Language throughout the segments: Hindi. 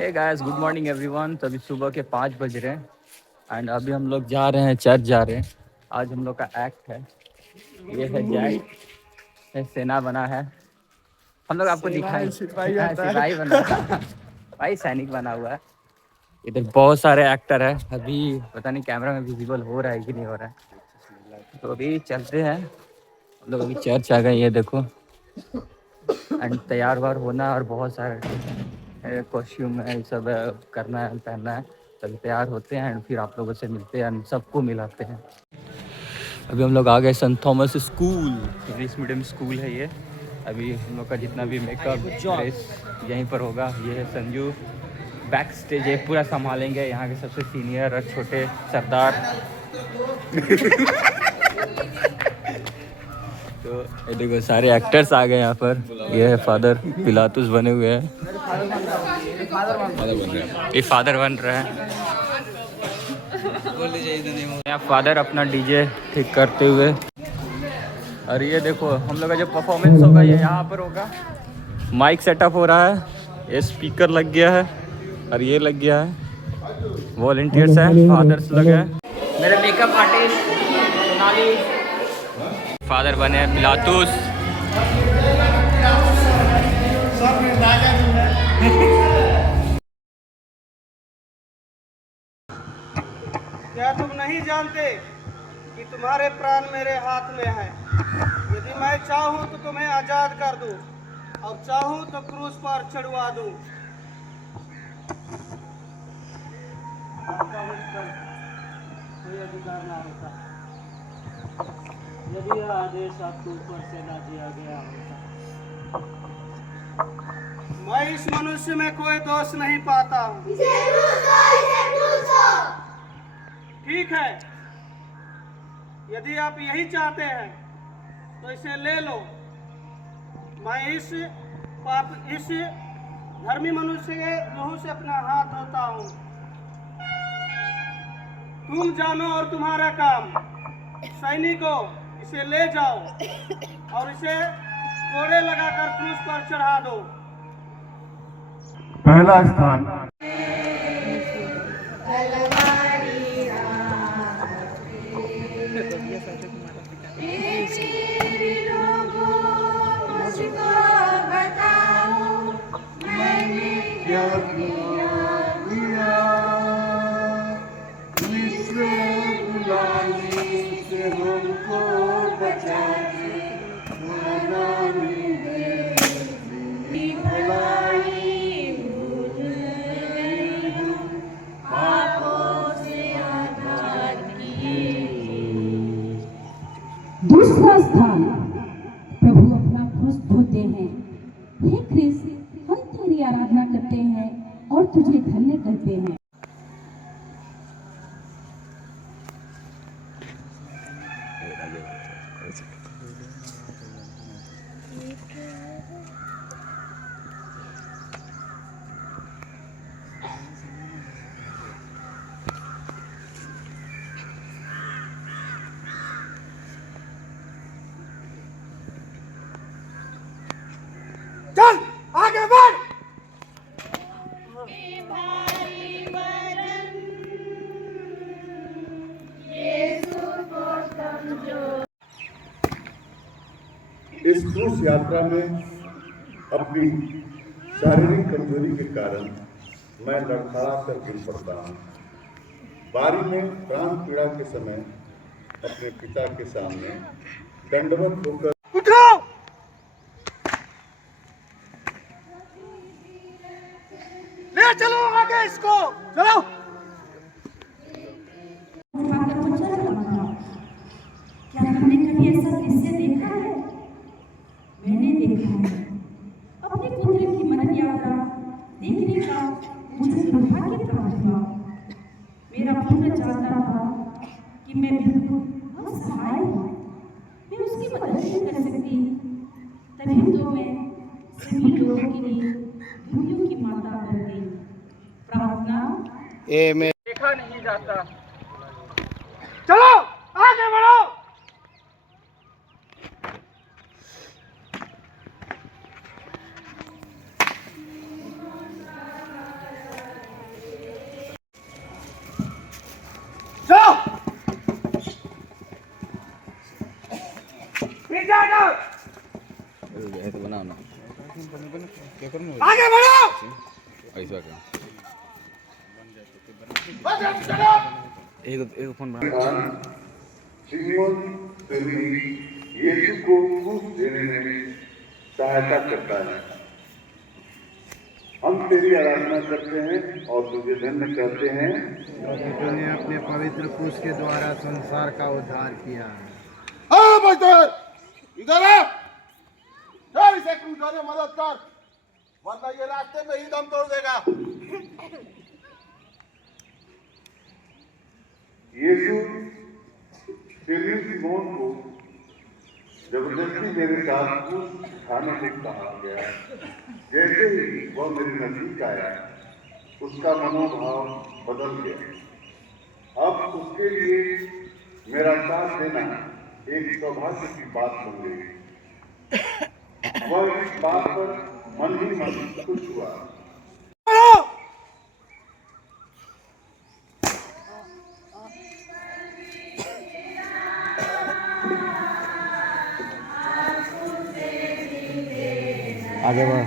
हे गाइस, गुड मॉर्निंग एवरीवन। तो अभी सुबह के 5 बज रहे हैं एंड अभी हम लोग जा रहे हैं, चर्च जा रहे हैं। आज हम लोग का एक्ट है। ये है जैक, ये सेना बना है। हम लोग आपको दिखाएं, सिपाही बना है। भाई सैनिक बना हुआ है। इधर बहुत सारे एक्टर है। अभी पता नहीं कैमरा में विजिबल हो रहा है कि नहीं हो रहा है। तो अभी चलते हैं हम लोग। अभी चर्च आ गए, ये देखो। एंड तैयार वार होना और बहुत सारे कॉस्ट्यूम है, सब करना है, पहनना है। तभी तैयार होते हैं एंड फिर आप लोगों से मिलते हैं, सबको मिलाते हैं। अभी हम लोग आ गए Saint Thomas school, English medium school है ये। अभी हम लोग का जितना भी मेकअप ड्रेस यहीं पर होगा। ये है संजू, बैक स्टेज है, पूरा संभालेंगे। यहाँ के सबसे सीनियर और छोटे सरदार। तो ये देखो सारे एक्टर्स आ गए यहाँ पर। ये है फादर पिलातुस बने हुए हैं। ये फादर बन रहा है। यहाँ फादर अपना डीजे ठीक करते हुए। और ये देखो हम लोग का जो परफॉर्मेंस होगा ये यहाँ पर होगा। माइक सेटअप हो रहा है, ये स्पीकर लग गया है और ये लग गया है। वॉलंटियर्स हैं, फादर्स लगे हैं। मेरे मेकअप आर्टिस्ट सोनाली, फादर बने हैं पिलातुस। क्या तुम नहीं जानते कि तुम्हारे प्राण मेरे हाथ में हैं? यदि मैं चाहूँ तो तुम्हें आजाद कर दूँ और चाहूँ तो क्रूस पर चढ़वा दूँ। आपका मुझ पर कोई अधिकार ना होता यदि यह आदेश आपके ऊपर से ना दिया गया होता। मैं इस मनुष्य में कोई दोष नहीं पाता हूँ। ठीक है, यदि आप यही चाहते हैं तो इसे ले लो। मैं इस धर्मी मनुष्य के लहू से अपना हाथ धोता हूँ। तुम जानो और तुम्हारा काम। सैनिकों, इसे ले जाओ और इसे कोड़े लगाकर क्रूस पर चढ़ा दो। पहला स्थान दूसरा स्थान, प्रभु अपना क्रूस ढोते हैं। हे क्रिस्त, हम तेरी आराधना करते हैं और तुझे धन्य करते हैं। चल आगे बढ़। इस क्रूस यात्रा में अपनी शारीरिक कमजोरी के कारण मैं लड़खड़ा कर गिर पड़ता हूँ। बारी में प्राण पीड़ा के समय अपने पिता के सामने दंडवत होकर उठो। ले चलो आगे इसको, चलो। क्या तुमने कभी ऐसा दृश्य देखा है? मैंने देखा है। अपने पुत्र की मरण यात्रा देखने का मुझे दुर्भाग्य प्राप्त हुआ। मेरा पुत्र चाहता था कि मैं बिल्कुल असहाय हूँ, मैं उसकी मदद नहीं कर सकती। तभी तो मैं सभी लोगों के लिए भूमियों की माता बन गई। प्रार्थना देखा नहीं जाता। चलो आगे बढ़ो। है तो बनाओ ना आगे बढ़ो। ऐसा क्या चलो। एक फोन बना सिमोन प्रेमी यीशु को क्रूस देने में सहायता करता है। हम तेरी आराधना करते हैं और तुझे धन्य कहते हैं क्योंकि तूने अपने पवित्र क्रूस के द्वारा संसार का उद्धार किया है। हाँ बच्चों, इधर आ। चल इसे क्रूस ढोने मदद कर, वरना ये रास्ते में ही दम तोड़ देगा। यीशु प्रेमी सिमोन को जबरदस्ती मेरे साथ क्रूस उठाने को कहा गया। जैसे ही वह मेरे नजदीक आया, उसका मनोभाव बदल गया। अब उसके लिए मेरा साथ देना एक सौभाग्य की बात बन गई। वह इस बात पर मन ही मन खुश हुआ। आगे बढ़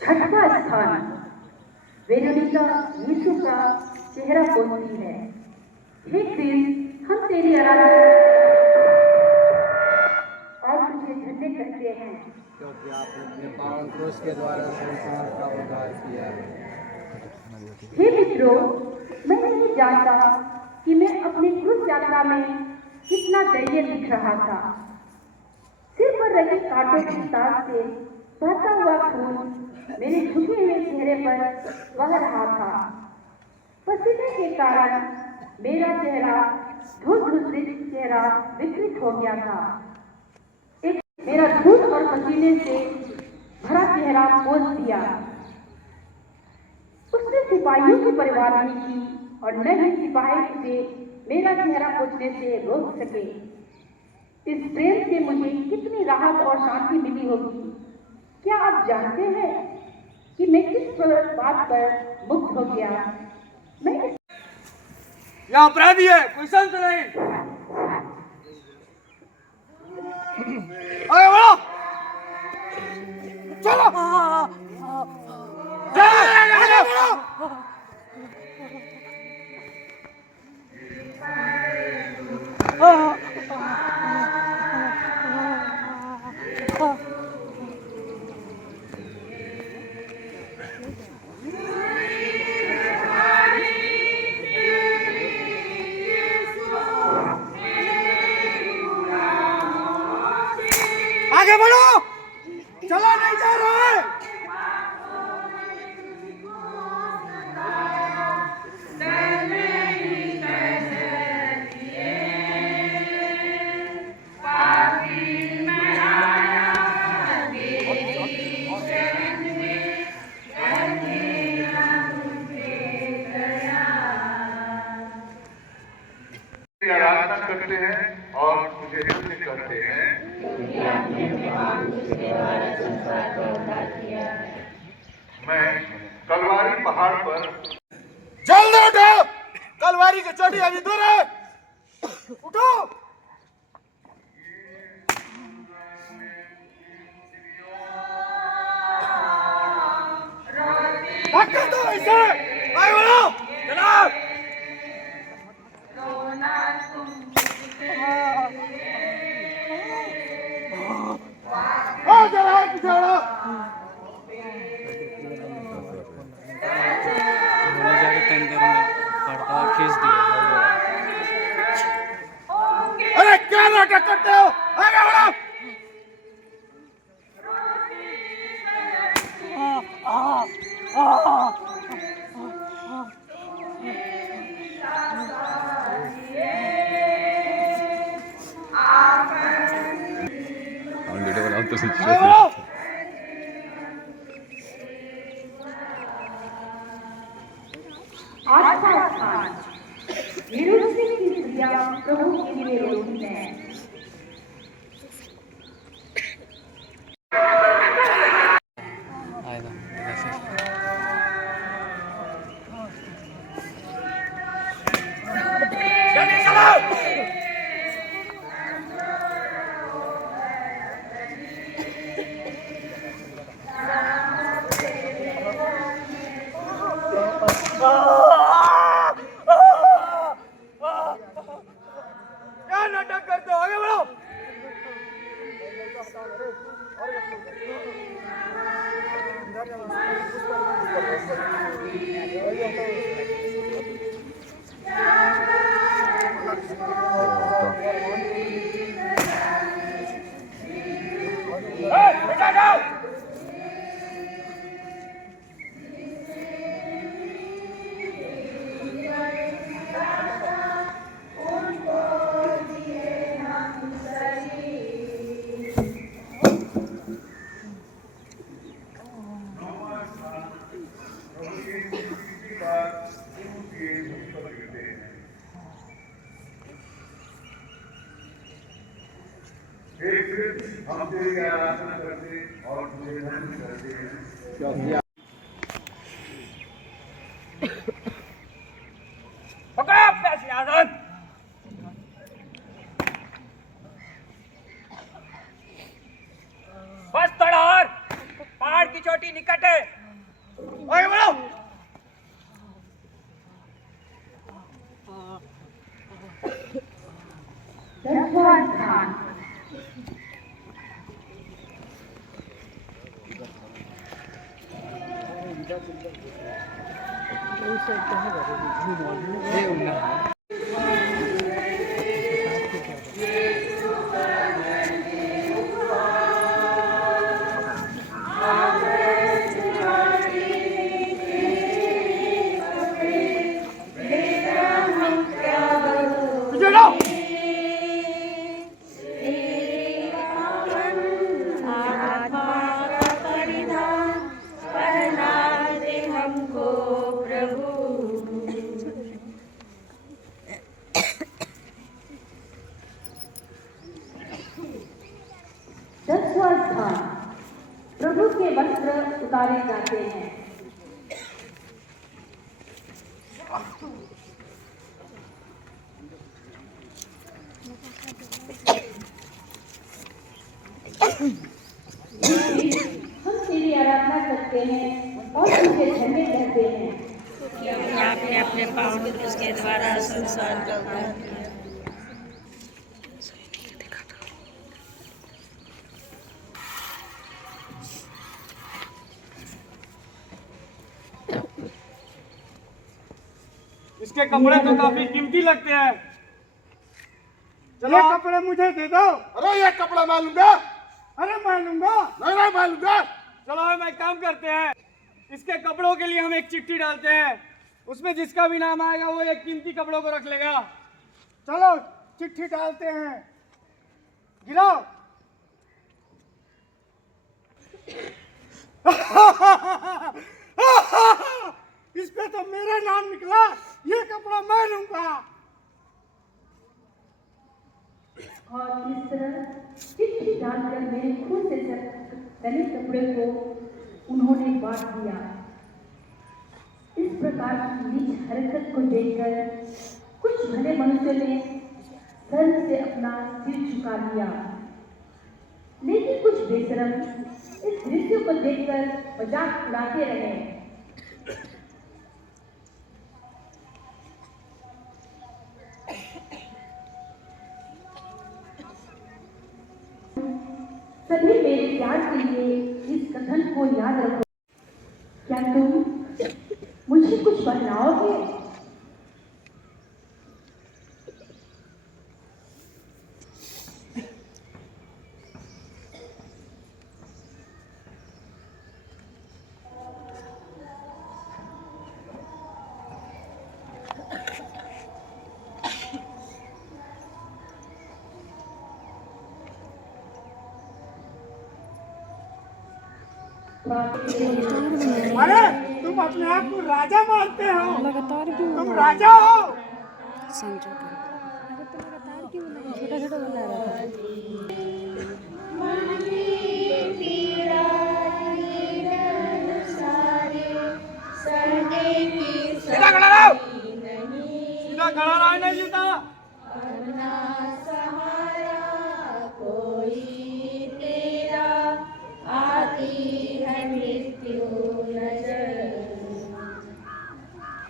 छठवां स्थान वेरोनिका यीशु का चेहरा पोंछती है। हे क्रिस, हम तेरी आराधना और तुझे धन्य करते हैं क्योंकि आपने अपने पावन क्रूस के द्वारा संसार का उद्धार किया है। हे मित्रों, मैं नहीं जानता कि मैं अपनी क्रूस यात्रा में कितना धैर्य दिख रहा था। सिर पर रखे कांटों की तार से बहता हुआ खून मेरे झुके हुए चेहरे पर बह रहा था। पसीने के कारण मेरा चेहरा धूल-धूसरित चेहरा विकृत हो गया था। एक मेरा धूल और पसीने से भरा चेहरा पोंछ दिया। उसने सिपाहियों की परवाह नहीं की और न ही सिपाही उसे मेरा चेहरा पोंछने से रोक सके। इस प्रेम से मुझे कितनी राहत और शांति मिली होगी। क्या आप जानते हैं कि मैं किस बात पर मुक्त हो गया? मैं यह अपराधी है, कोई संत नहीं। अरे बढ़ो, चलो। आगे बढ़ो। आगे बढ़ो, चला नहीं जा रहा है। आराधना करते हैं और तुझे धन्य करते हैं। मैं कलवारी पहाड़ पर जल्दी उठो, कलवारी की चोटी अभी दूर है। उठो। धक्का दो इसे। आगे बढ़ो, चलो। जरा पीछे बढ़ो। अरे क्या नाटक करते हो? आगे बढ़ो। momento successo. आज का स्थान विरुद्ध की क्रिया प्रभु के विरोधी है। क्या नाटक करते हो, आगे बढ़ो। हम तेरी आराधना करते और तुझे धन्य करते हैं। पकड़ो अपना सिंहासन। बस थोड़ा और, पहाड़ की चोटी निकट है। आगे बढ़ो। दसवां स्थान दसवां स्थान प्रभु के वस्त्र उतारे जाते हैं। हम तेरी आराधना करते हैं और तुझे धन्य कहते हैं, क्योंकि आपने अपने पावन क्रूस के द्वारा संसार का उद्धार किया। इसके कपड़े तो काफी कीमती लगते हैं। चलो कपड़े मुझे दे दो। अरे ये कपड़ा मैं लूंगा। अरे मैं लूंगा। नहीं नहीं मैं लूंगा। चलो हम एक काम करते हैं, इसके कपड़ों के लिए हम एक चिट्ठी डालते हैं, उसमें जिसका भी नाम आएगा वो एक कीमती कपड़ों को रख लेगा। चलो चिट्ठी डालते हैं, गिराओ। इस पे तो मेरा नाम निकला, ये कपड़ा मैं लूंगा। और इस तरह चिट्ठी डालकर मेरे खुद से बने कपड़े को उन्होंने बांट दिया। इस प्रकार की नीच हरकत को देखकर कुछ भले मनुष्यों ने सर से अपना सिर झुका लिया, लेकिन कुछ बेशरम इस दृश्य को देखकर मजाक उड़ाते रहे। सभी मेरे प्यार के लिए इस कथन को याद रखो। क्या तुम मुझे कुछ पहनाओगे? अरे तुम अपने आप को राजा मानते हो? लगातार क्यों? तुम राजा हो? छोटा छोटा बना रहा था। सीधा खड़ा रहो। सीधा खड़ा रहो, नहीं जीता।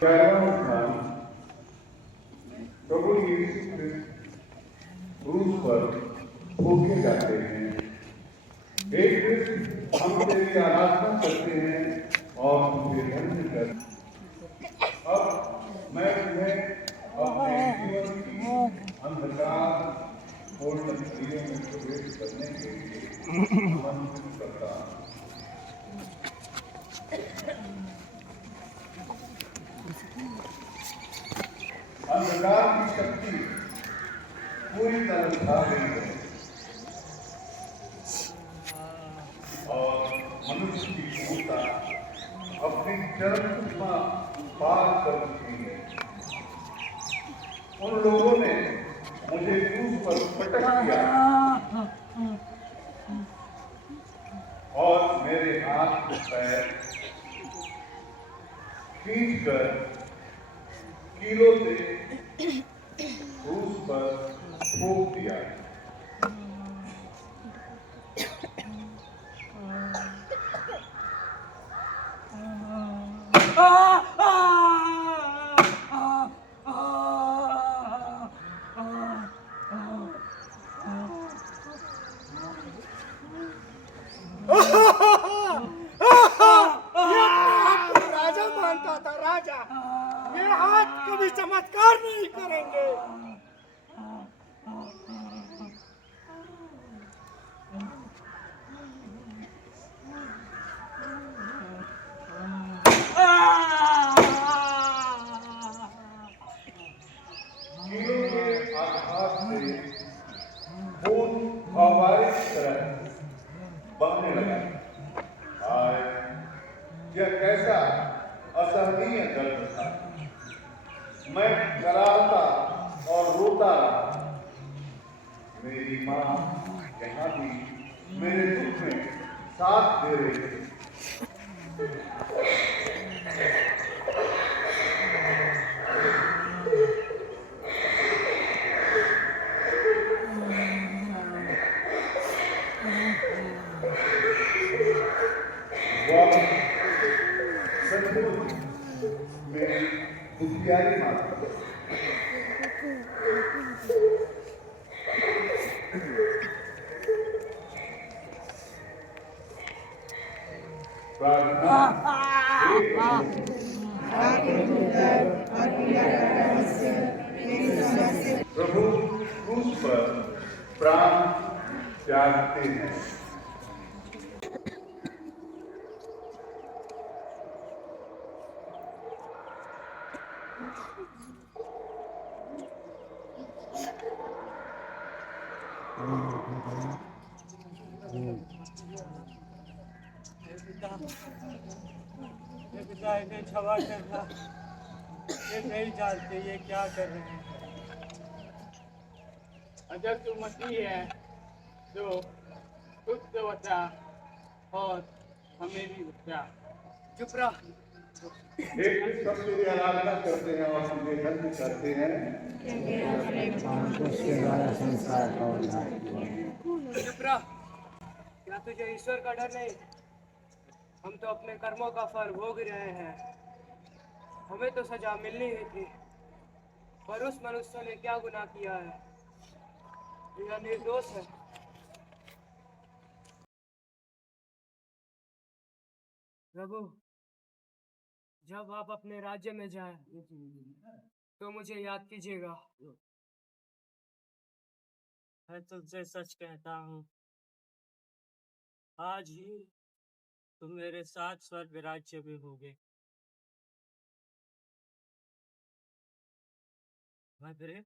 ग्यारहवां स्थान प्रभु यीशु क्रिस्त क्रूस पर फूके जाते हैं। हे क्रिस्त, हम तेरी आराधना करते हैं और तुझे धन्य करते हैं। अब मैं तुम्हें अपने जीवन की अंधकार पूर्ण घड़ियों में प्रवेश करने के लिए आमंत्रित करता हूं। अंधकार की शक्ति पूरी तरह छा गई है और मनुष्य की क्षमता अपनी चरम सीमा पार कर चुकी है। उन लोगों ने मुझे क्रूस पर पटक दिया और मेरे हाथ पैर खींचकर कीलों से क्रूस पर फूंक दिया। राजा मानता था, राजा। ये हाथ कभी चमत्कार नहीं करेंगे। कीलों के आघात से खून फव्वारे की तरह बहने लगा। हाय, यह कैसा असहनीय दर्द था। मैं कराहता और रोता रहा। मेरी माँ यहाँ भी मेरे दुख में साथ दे रही थी। वह सचमुच मेरी दुखियारी माँ थी। प्रार्थना। प्रभु क्रूस पर प्राण त्यागते हैं। ये पिता इन्हें क्षमा करना। ये नहीं जानते ये क्या कर रहे हैं। अगर तू मसीह है तो खुद को बचा और हमें भी बचा। चुप रह। एक सब तेरी आराधना करते हैं और तुझे धन्य करते हैं। चुप रह। क्या तुझे ईश्वर का डर नहीं? हम तो अपने कर्मों का फल भोग रहे हैं। हमें तो सजा मिलनी ही थी, पर उस मनुष्य ने क्या गुनाह किया है? यह निर्दोष है। प्रभु, जब आप अपने राज्य में जाएं, तो मुझे याद कीजिएगा। मैं तुमसे सच कहता हूँ, आज ही तुम मेरे साथ स्वर्ग राज्य में होगे। भद्रे,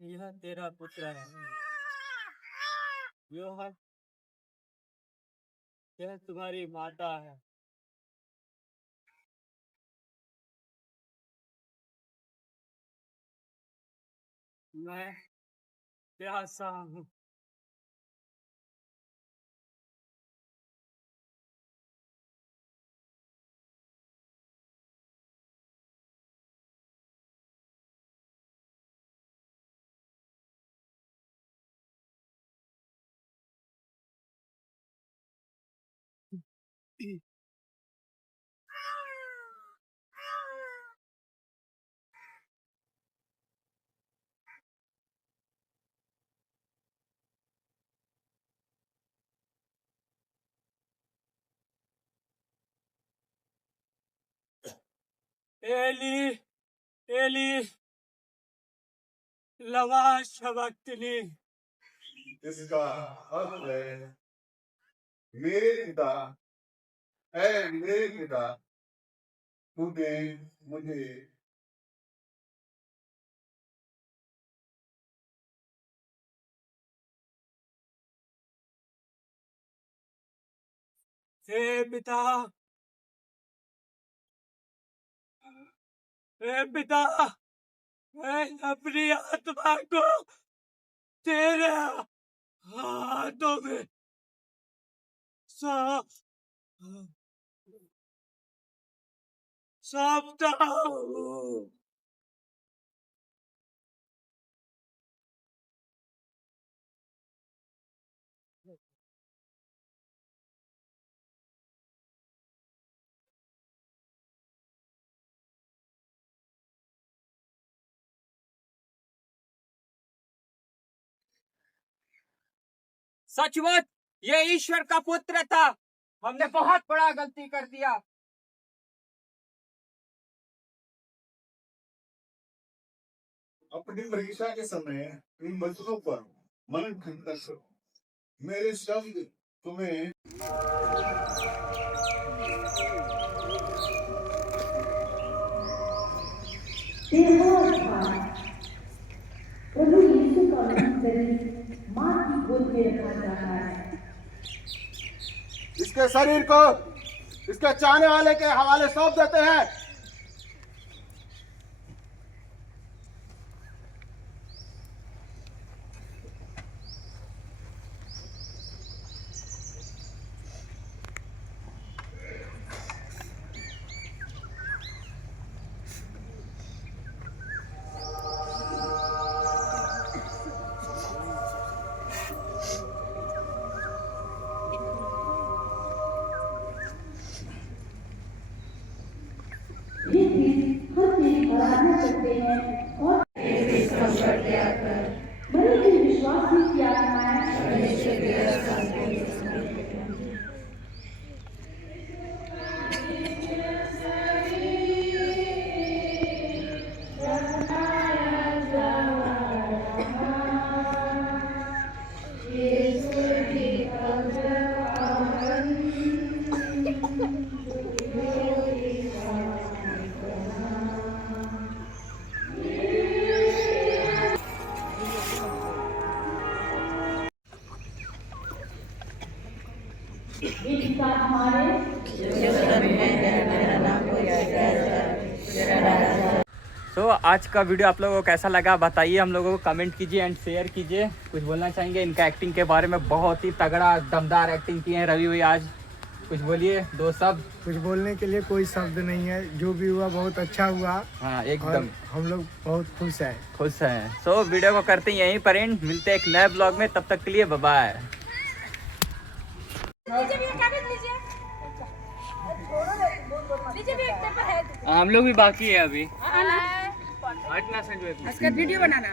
यह तेरा पुत्र है। योहन यह तुम्हारी माता है। मैं प्यासा हूँ। एली एली लमा शबक्तनी। इसका अर्थ है, मेरे पिता, ऐ मेरे पिता, तूने मुझे हे पिता, हे पिता, मैं अपनी आत्मा को तेरे हाथों में सौंपता हूँ। सचमुच ये ईश्वर का पुत्र था। हमने बहुत बड़ा गलती कर दिया। अपनी परीक्षा के समय इन वचनों पर मनन चिंतन करो। मेरे शब्द तुम्हें प्रभु यीशु का शरीर मां की गोद में रखा जा रहा है। इसके शरीर को इसके चाहने वाले के हवाले सौंप देते हैं। ये चीज हम तेरी आराधना करते हैं और मरे हुए विश्वासी की आत्माएं एक साथ हमारे तो आज का वीडियो आप लोगों को कैसा लगा बताइए, हम लोगों को कमेंट कीजिए एंड शेयर कीजिए। कुछ बोलना चाहेंगे इनका एक्टिंग के बारे में? बहुत ही तगड़ा दमदार एक्टिंग किए हैं रवि भाई आज। कुछ बोलिए दो शब्द। कुछ बोलने के लिए कोई शब्द नहीं है। जो भी हुआ बहुत अच्छा हुआ। हाँ एकदम, हम लोग बहुत खुश हैं। सो वीडियो को करते हैं यहीं पर एंड। मिलते हैं एक नए ब्लॉग में, तब तक के लिए बाय बाय। हम लोग भी बाकी है अभी। वीडियो बनाना।